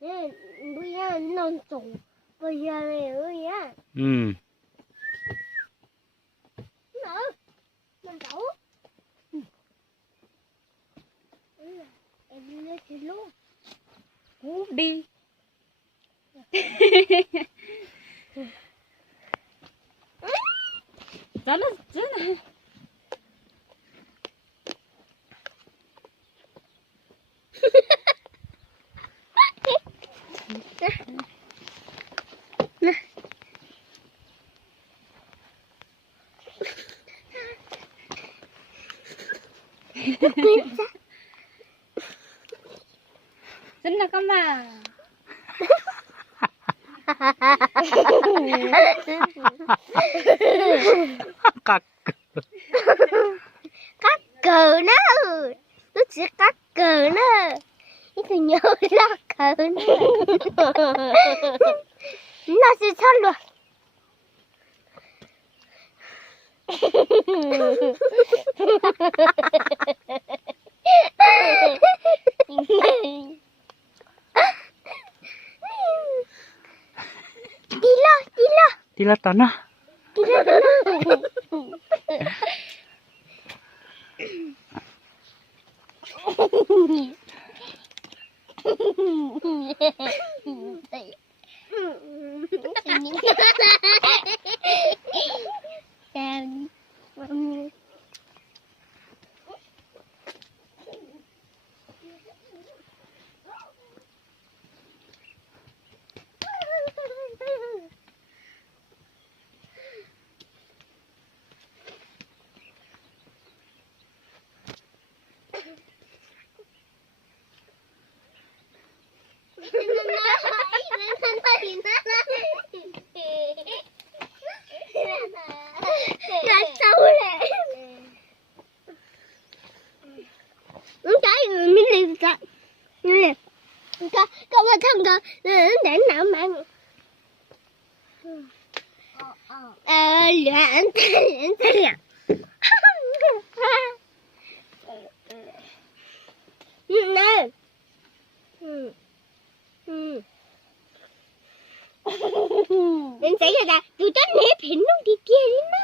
Bây giờ nó trùng. Bây giờ này bây giờ. Ừ. Nữa. Mình đổ. Em đi lên luôn. Hmoob đi. Đó là rất là rất là các bạn. Cắt. Cắt cờ nó. Nó sẽ cắt cờ nó. Cái từ nhớ là cờ nó. Nó sẽ thoát luôn. Tila tanah. Các bạn thằng đó để nào mà anh ta nè đến xảy ra tụi tao nếp hình nó đi kia đi mà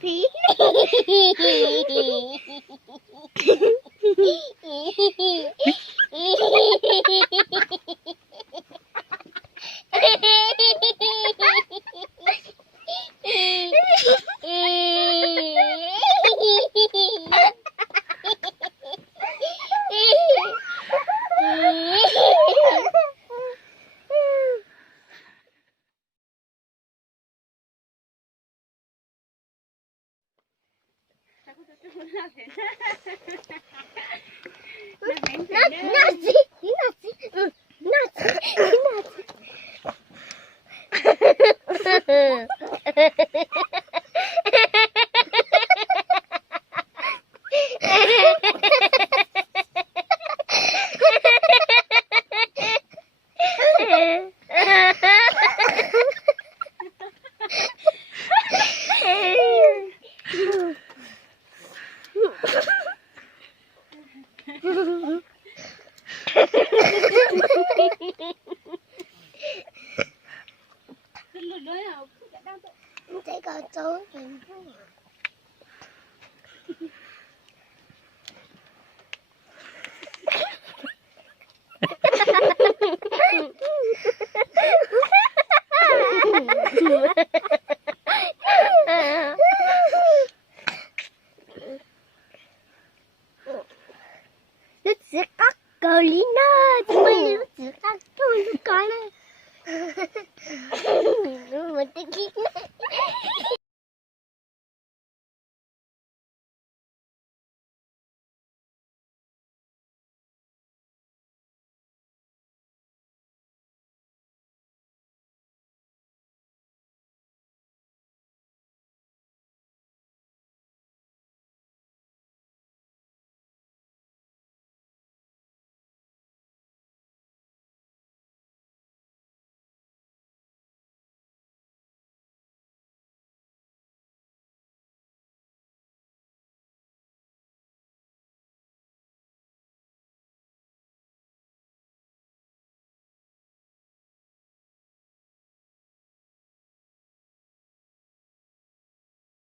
phí Thế còn tối nó sẽ cắt cờ lý nó chứ bây nó sẽ cắt tôi nó coi nó mình tự nhiên